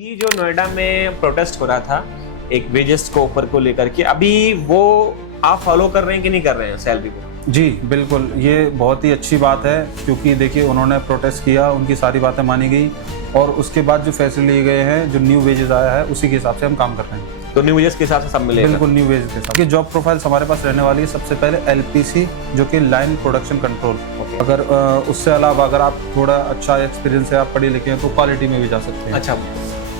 अभी जो नोएडा में प्रोटेस्ट हो रहा था एक वेजेस को ऊपर को लेकर के, अभी वो आप फॉलो कर रहे हैं कि नहीं कर रहे हैं सैलरी को? जी बिल्कुल, ये बहुत ही अच्छी बात है क्योंकि देखिए उन्होंने प्रोटेस्ट किया, उनकी सारी बातें मानी गई और उसके बाद जो फैसले लिए गए हैं, जो न्यू वेजेस आया है उसी के हिसाब से हम काम कर रहे हैं। तो न्यू वेजेस के हिसाब से सब मिलेगा? बिल्कुल न्यू वेजेस के साथ। ये जॉब प्रोफाइल्स हमारे पास रहने वाली है सबसे पहले LPC जो कि लाइन प्रोडक्शन कंट्रोल। अगर उससे अलावा अगर आप थोड़ा अच्छा एक्सपीरियंस है, आप पढ़े लिखे हैं तो क्वालिटी में भी जा सकते हैं। अच्छा।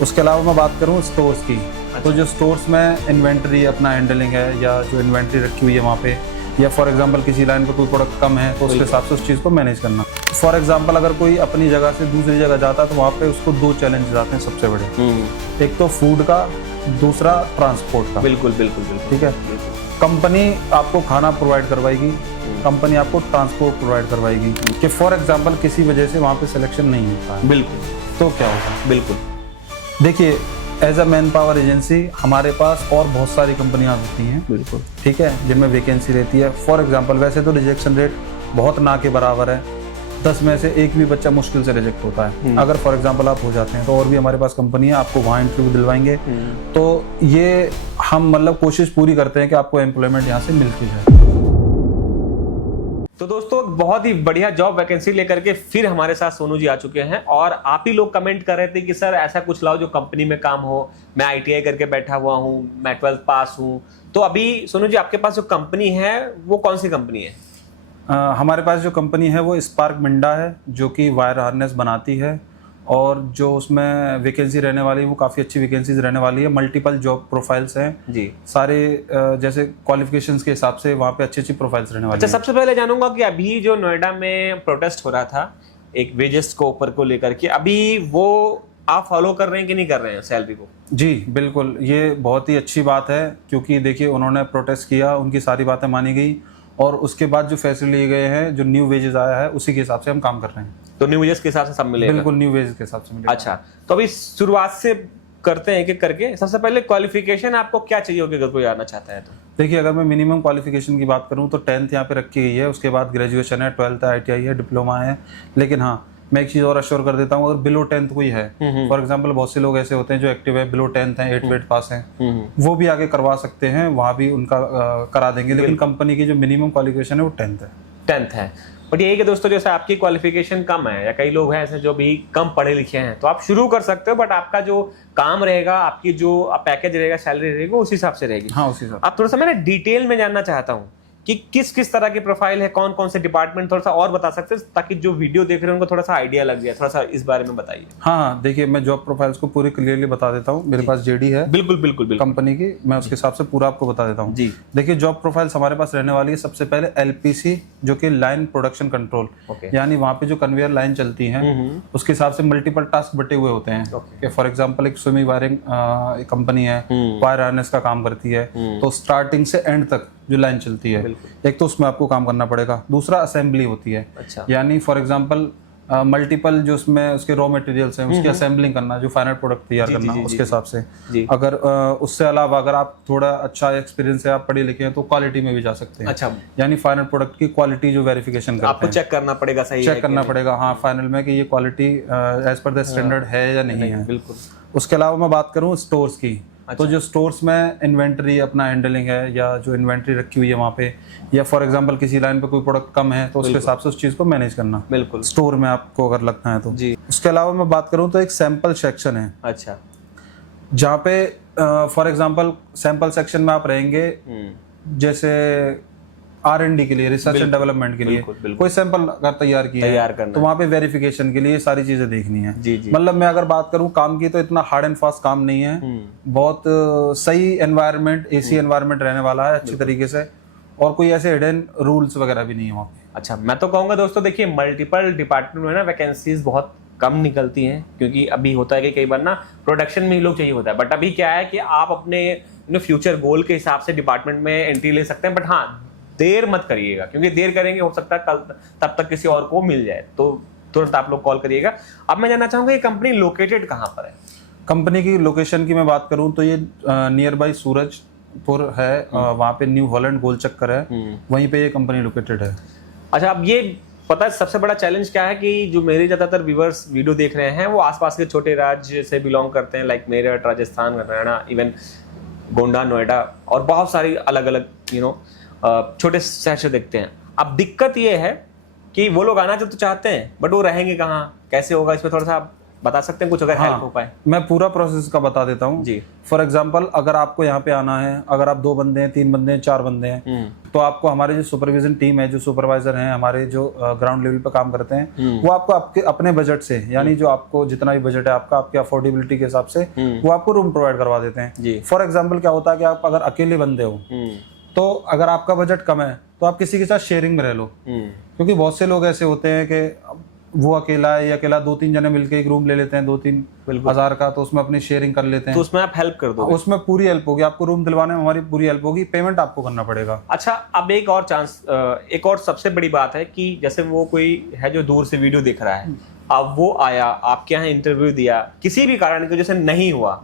उसके अलावा मैं बात करूँ स्टोर्स की, तो जो स्टोर्स में इन्वेंट्री अपना हैंडलिंग है या जो इन्वेंट्री रखी हुई है वहाँ पे, या फॉर एग्जांपल किसी लाइन पर कोई प्रोडक्ट कम है तो उसके हिसाब से उस चीज़ को मैनेज करना। फॉर एग्जांपल अगर कोई अपनी जगह से दूसरी जगह जाता है तो वहाँ पे उसको 2 चैलेंजेस आते हैं सबसे बड़े। एक तो फूड का, दूसरा ट्रांसपोर्ट का। बिल्कुल बिल्कुल बिल्कुल। ठीक है, कंपनी आपको खाना प्रोवाइड करवाएगी, कंपनी आपको ट्रांसपोर्ट प्रोवाइड करवाएगी कि फॉर एग्जांपल किसी वजह से वहाँ पे सिलेक्शन नहीं होता है, बिल्कुल, तो क्या होगा? बिल्कुल। देखिए as a manpower agency हमारे पास और बहुत सारी कंपनियां होती हैं, बिल्कुल ठीक है, जिनमें वैकेंसी रहती है। फॉर एग्जांपल वैसे तो रिजेक्शन रेट बहुत ना के बराबर है, 10 में से एक भी बच्चा मुश्किल से रिजेक्ट होता है। अगर फॉर एग्जांपल आप हो जाते हैं तो और भी हमारे पास कंपनी है, आपको वहाँ इंटरव्यू दिलवाएंगे। तो ये हम मतलब कोशिश पूरी करते हैं कि आपको एम्प्लॉयमेंट यहाँ से मिल के जाए। तो दोस्तों बहुत ही बढ़िया जॉब वैकेंसी लेकर के फिर हमारे साथ सोनू जी आ चुके हैं और आप ही लोग कमेंट कर रहे थे कि सर ऐसा कुछ लाओ जो कंपनी में काम हो, मैं ITI करके बैठा हुआ हूँ, मैं 12th पास हूँ। तो अभी सोनू जी आपके पास जो कंपनी है वो कौन सी कंपनी है? हमारे पास जो कंपनी है वो स्पार्क मिंडा है जो कि वायर हार्नेस बनाती है और जो उसमें वैकेंसी रहने वाली है वो काफ़ी अच्छी वैकेंसीज रहने वाली है। मल्टीपल जॉब प्रोफाइल्स हैं जी, सारे जैसे क्वालिफिकेशंस के हिसाब से वहाँ पे अच्छी अच्छी प्रोफाइल्स रहने वाली हैं। अच्छा, सबसे पहले जानूंगा कि अभी जो नोएडा में प्रोटेस्ट हो रहा था एक वेजेस को ऊपर को लेकर के, अभी वो आप फॉलो कर रहे हैं कि नहीं कर रहे हैं सैलरी को? जी बिल्कुल, ये बहुत ही अच्छी बात है क्योंकि देखिए उन्होंने प्रोटेस्ट किया, उनकी सारी बातें मानी गई और उसके बाद जो फैसले लिए गए हैं, जो न्यू वेजेस आया है उसी के हिसाब से हम काम कर रहे हैं। तो न्यू वेजेस के हिसाब से सब मिलेगा? बिल्कुल न्यू वेजेस के हिसाब से मिलेगा। अच्छा, तो अभी शुरुआत से करते हैं एक-एक करके। सबसे पहले क्वालिफिकेशन आपको क्या चाहिए होगी अगर कोई आना चाहता है तो? देखिए अगर मैं मिनिमम क्वालिफिकेशन की बात करूं तो 10th यहाँ पे रखी गई है, उसके बाद ग्रेजुएशन है, 12th है, ITI है, डिप्लोमा है। लेकिन हाँ, मैं एक चीज़ और अश्योर कर देता हूँ, अगर बिलो 10th कोई है, फॉर एग्जांपल बहुत से लोग ऐसे होते हैं जो एक्टिव है, बिलो 10th है, 8th पास हैं, वो भी आगे करवा सकते हैं, वहाँ भी उनका करा देंगे। लेकिन कंपनी की जो मिनिमम क्वालिफिकेशन है वो 10th है। 10th है। बट यही कि दोस्तों जैसे आपकी क्वालिफिकेशन कम है या कई लोग हैं ऐसे जो भी कम पढ़े लिखे हैं, तो आप शुरू कर सकते हो, बट आपका जो काम रहेगा, आपकी जो पैकेज रहेगा, सैलरी रहेगी, उस हिसाब से रहेगी। हाँ उसी हिसाब। आप थोड़ा सा मैं डिटेल में जानना चाहता हूँ कि किस किस तरह की प्रोफाइल है, कौन कौन से डिपार्टमेंट, थोड़ा सा और बता सकते हैं ताकि जो वीडियो देख रहे हैं उनको थोड़ा सा आइडिया लग जाए। थोड़ा सा इस बारे में बताइए। हाँ देखिए मैं जॉब प्रोफाइल्स को पूरी क्लियरली बता देता हूँ, मेरे पास JD है। बिल्कुल बिल्कुल बिल्कुल कंपनी की, मैं उसके हिसाब से पूरा आपको बता देता हूँ जी। देखिए जॉब प्रोफाइल्स हमारे पास रहने वाली है सबसे पहले LPC जो कि लाइन प्रोडक्शन कंट्रोल, यानी वहाँ पे जो कन्वेयर लाइन चलती है उसके हिसाब से मल्टीपल टास्क बटे हुए होते हैं। फॉर एग्जाम्पल एक स्विमी वायरिंग कंपनी है, वायर हार्नेस का काम करती है, तो स्टार्टिंग से एंड तक जो लाइन चलती है, एक तो उसमें आपको काम करना पड़ेगा, दूसरा असेंबली होती है। अच्छा। यानी फॉर एग्जांपल मल्टीपल जो उसमें उसके रॉ मटेरियल्स हैं उसकी असेंबलिंग करना, जो फाइनल प्रोडक्ट तैयार करना, उसके हिसाब से। अगर उससे अलावा अगर आप थोड़ा अच्छा एक्सपीरियंस है, आप पढ़े लिखे हैं तो क्वालिटी में भी जा सकते हैं। अच्छा। यानी फाइनल प्रोडक्ट की क्वालिटी जो वेरिफिकेशन करते हैं, आपको चेक करना पड़ेगा, सही चेक करना पड़ेगा हाँ फाइनल में कि ये quality as per the standard है या नहीं है। बिल्कुल। उसके अलावा मैं बात करूँ स्टोर्स की, तो जो स्टोर्स में इन्वेंट्री अपना हैंडलिंग है या जो इन्वेंट्री रखी हुई है वहाँ पे, या फॉर एग्जांपल किसी लाइन पे कोई प्रोडक्ट कम है तो उसके हिसाब से उस चीज़ को मैनेज करना। बिल्कुल। स्टोर में आपको अगर लगता है तो जी। उसके अलावा मैं बात करूँ तो एक सैंपल सेक्शन है। अच्छा। जहाँ पे फॉर एग्जांपल सैंपल सेक्शन में आप रहेंगे, जैसे R&D के लिए, रिसर्च एंड डेवलपमेंट के लिए कोई सैंपल अगर तैयार किया है तो वहाँ पे वेरिफिकेशन के लिए सारी चीजें देखनी है। मतलब मैं अगर बात करूँ काम की तो इतना हार्ड एंड फास्ट काम नहीं है, बहुत सही एनवायरनमेंट, AC एनवायरनमेंट रहने वाला है अच्छी तरीके से, और कोई ऐसे हिडन रूल्स वगैरह भी नहीं है वहाँ पे। अच्छा, मैं तो कहूँगा दोस्तों देखिए मल्टीपल डिपार्टमेंट में ना वैकेंसीज बहुत कम निकलती हैं, क्योंकि अभी होता है कि कई बार ना प्रोडक्शन में ही लोग चाहिए होता है। बट अभी क्या है कि आप अपने फ्यूचर गोल के हिसाब से डिपार्टमेंट में एंट्री ले सकते हैं, बट हाँ देर मत करिएगा, क्योंकि देर करेंगे हो सकता है कल तब तक किसी और को मिल जाए, तो तुरंत आप लोग कॉल करिएगा। अब मैं जानना चाहूंगा ये कंपनी लोकेटेड कहाँ पर है? कंपनी की लोकेशन की मैं बात करूं तो ये नियर बाई सूरजपुर है, वहाँ पे न्यू हॉलैंड गोल चक्कर है, वहीं पे ये कंपनी लोकेटेड है। अच्छा, अब ये पता है सबसे बड़ा चैलेंज क्या है कि जो मेरे ज़्यादातर व्यूवर्स वीडियो देख रहे हैं वो आसपास के छोटे राज्य से बिलोंग करते हैं, लाइक मेरठ, राजस्थान, हरियाणा, इवन गोंडा, नोएडा और बहुत सारी अलग अलग छोटे शहर से देखते हैं। अब दिक्कत ये है कि वो लोग आना तो चाहते हैं बट वो रहेंगे कहाँ, कैसे होगा, इस पर थोड़ा सा आप बता सकते हैं कुछ अगर हेल्प हो पाए? मैं पूरा प्रोसेस का बता देता हूँ जी। फॉर एग्जांपल अगर आपको यहाँ पे आना है, अगर आप 2 बंदे हैं, 3 बंदे हैं, 4 बंदे हैं, तो आपको हमारे जो सुपरविजन टीम है, जो सुपरवाइजर हैं हमारे, जो ग्राउंड लेवल पे काम करते हैं, वो आपको आपके अपने बजट से, यानी जो आपको जितना भी बजट है आपका, आपकी अफोर्डेबिलिटी के हिसाब से वो आपको रूम प्रोवाइड करवा देते हैं। फॉर एग्जाम्पल क्या होता है कि आप अगर अकेले बंदे हो तो अगर आपका बजट कम है तो आप किसी के साथ शेयरिंग में रह लो, क्योंकि बहुत से लोग ऐसे होते हैं कि वो अकेला है, या अकेला 2-3 जने मिलकर एक रूम ले लेते हैं 2-3 हज़ार का, तो उसमें अपनी शेयरिंग कर लेते हैं। तो उसमें आप हेल्प कर दो? उसमें पूरी हेल्प होगी आपको, रूम दिलवाने में हमारी पूरी हेल्प होगी, पेमेंट आपको करना पड़ेगा। अच्छा, अब एक और सबसे बड़ी बात है कि जैसे वो कोई है जो दूर से वीडियो देख रहा है, अब वो आया आपके यहाँ इंटरव्यू दिया, किसी भी कारण की वजह से नहीं हुआ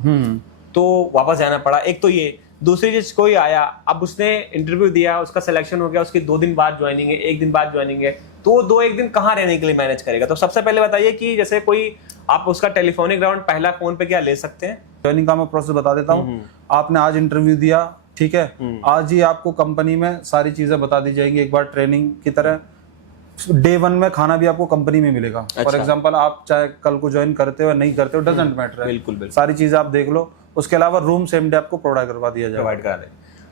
तो वापस जाना पड़ा, एक तो ये। दूसरी चीज, कोई आया, अब उसने इंटरव्यू दिया, उसका सिलेक्शन हो गया, उसकी 2 दिन बाद ज्वाइनिंग है, 1 दिन बाद ज्वाइनिंग है, तो वो 2-1 दिन कहाँ रहने के लिए मैनेज करेगा? तो सबसे पहले बताइए कि जैसे कोई आप उसका टेलीफोनिक राउंड पहला फोन पे क्या ले सकते हैं? ज्वाइनिंग का मैं प्रोसेस बता देता हूँ। आपने आज इंटरव्यू दिया, ठीक है, आज ही आपको कंपनी में सारी चीजें बता दी जाएंगी, एक बार ट्रेनिंग की तरह। डे 1 में खाना भी आपको कंपनी में मिलेगा। फॉर एग्जाम्पल आप चाहे कल को ज्वाइन करते हो या नहीं करते हो, डजेंट मैटर है, बिल्कुल सारी चीजें आप देख लो। उसके अलावा रूम सेम डे आपको प्रोवाइड करवा दिया जाएगा। प्रोवाइड करा दें।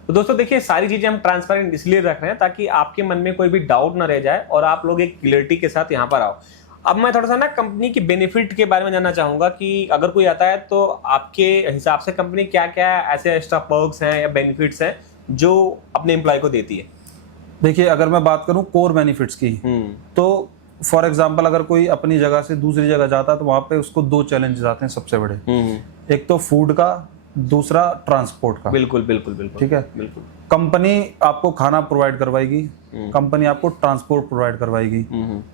तो दोस्तों देखिए, सारी चीजें हम ट्रांसपेरेंट इसलिए रख रहे हैं ताकि आपके मन में कोई भी डाउट ना रह जाए और आप लोग एक क्लियरिटी के साथ यहाँ पर आओ। अब मैं थोड़ा सा ना कंपनी की बेनिफिट के बारे में जानना चाहूंगा कि अगर कोई आता है तो आपके हिसाब से कंपनी क्या क्या ऐसे एक्स्ट्रा पर्क्स हैं या बेनिफिट्स हैं जो अपने एम्प्लॉय को देती है? देखिए, अगर मैं बात करूं कोर बेनिफिट्स की, तो फॉर एग्जांपल अगर कोई अपनी जगह से दूसरी जगह जाता है तो वहां पे उसको 2 चैलेंजेस आते हैं सबसे बड़े। एक तो फूड का, दूसरा ट्रांसपोर्ट का। बिल्कुल बिल्कुल बिल्कुल, ठीक है। बिल्कुल। कंपनी आपको खाना प्रोवाइड करवाएगी, कंपनी आपको ट्रांसपोर्ट प्रोवाइड करवाएगी,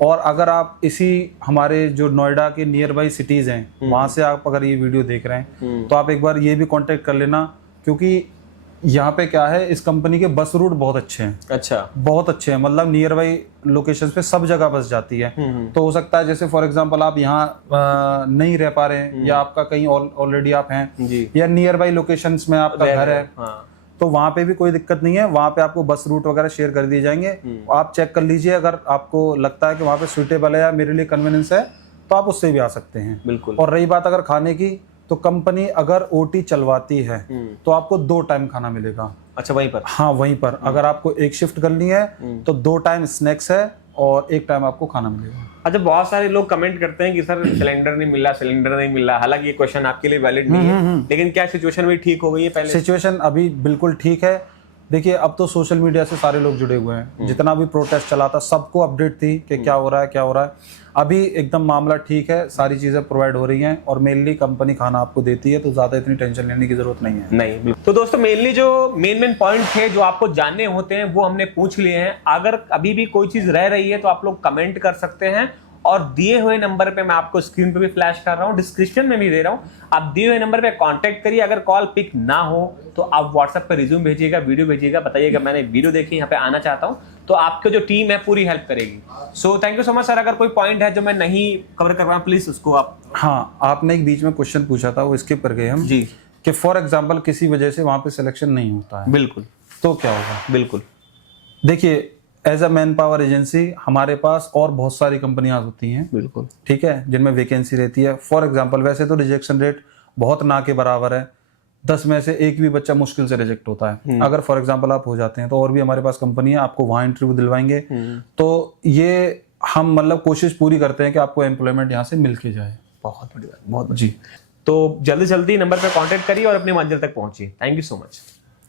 और अगर आप इसी हमारे जो नोएडा के नियर बाई सिटीज हैं वहां से आप अगर ये वीडियो देख रहे हैं तो आप एक बार ये भी कांटेक्ट कर लेना, क्योंकि यहाँ पे क्या है, इस कंपनी के बस रूट बहुत अच्छे हैं। अच्छा, बहुत अच्छे हैं, मतलब नियर बाई लोकेशंस पे सब जगह बस जाती है। तो हो सकता है जैसे फॉर एग्जांपल आप यहाँ नहीं रह पा रहे हैं, या आपका कहीं ऑलरेडी आप हैं, या नियर बाई लोकेशंस में आपका घर है, तो वहाँ पे भी कोई दिक्कत नहीं है, वहाँ पे आपको बस रूट वगैरह शेयर कर दिए जाएंगे। आप चेक कर लीजिए, अगर आपको लगता है कि वहाँ पे सुटेबल है या मेरे लिए कन्वीनियंस है तो आप उससे भी आ सकते हैं। बिल्कुल। और रही बात अगर खाने की, तो कंपनी अगर ओटी चलवाती है तो आपको 2 टाइम खाना मिलेगा। अच्छा, वहीं पर? हाँ, वहीं पर। अगर आपको एक शिफ्ट करनी है तो 2 टाइम स्नैक्स है और 1 टाइम आपको खाना मिलेगा। अच्छा, बहुत सारे लोग कमेंट करते हैं कि सर सिलेंडर नहीं मिल रहा, सिलेंडर नहीं मिल रहा। हालांकि ये क्वेश्चन आपके लिए वैलिड नहीं है, लेकिन क्या सिचुएशन भी ठीक हो गई है? पहले सिचुएशन अभी बिल्कुल ठीक है। देखिए, अब तो सोशल मीडिया से सारे लोग जुड़े हुए हैं, जितना भी प्रोटेस्ट चला था सबको अपडेट थी कि क्या हो रहा है, क्या हो रहा है। अभी एकदम मामला ठीक है, सारी चीजें प्रोवाइड हो रही हैं, और मेनली कंपनी खाना आपको देती है, तो ज्यादा इतनी टेंशन लेने की जरूरत नहीं है। नहीं। तो दोस्तों, मेनली जो मेन पॉइंट थे जो आपको जानने होते हैं वो हमने पूछ लिए हैं। अगर अभी भी कोई चीज रह रही है तो आप लोग कमेंट कर सकते हैं, और दिए हुए नंबर पे मैं आपको स्क्रीन पे भी फ्लैश कर रहा हूँ, डिस्क्रिप्शन में भी दे रहा हूँ, आप दिए हुए नंबर पे कांटेक्ट करिए। अगर कॉल पिक ना हो तो आप व्हाट्सएप पे रिज्यूम भेजिएगा, वीडियो भेजिएगा, बताइएगा मैंने वीडियो देखी, यहाँ पे आना चाहता हूँ, तो आपकी जो टीम है पूरी हेल्प करेगी। So thank you so much sir. अगर कोई पॉइंट है जो मैं नहीं कवर कर रहा हूँ, प्लीज उसको आप। हाँ, आपने एक बीच में क्वेश्चन पूछा था, वो स्किप कर गए हम जी, कि फॉर एग्जाम्पल किसी वजह से वहां पे सिलेक्शन नहीं होता है। बिल्कुल। तो क्या होगा? बिल्कुल। देखिए, as a manpower agency हमारे पास और बहुत सारी कंपनियां होती हैं, बिल्कुल, ठीक है, जिनमें वैकेंसी रहती है। फॉर एग्जांपल, वैसे तो रिजेक्शन रेट बहुत ना के बराबर है, 10 में से 1 भी बच्चा मुश्किल से रिजेक्ट होता है। अगर फॉर एग्जांपल आप हो जाते हैं तो और भी हमारे पास कंपनी है, आपको वहां इंटरव्यू दिलवाएंगे। तो ये हम मतलब कोशिश पूरी करते हैं कि आपको एम्प्लॉयमेंट यहाँ से मिल के जाए। बहुत बड़ी बात, बहुत जी। तो जल्दी जल्दी नंबर पर कॉन्टेक्ट करिए और अपनी मंजिल तक पहुंचिए। Thank you so much.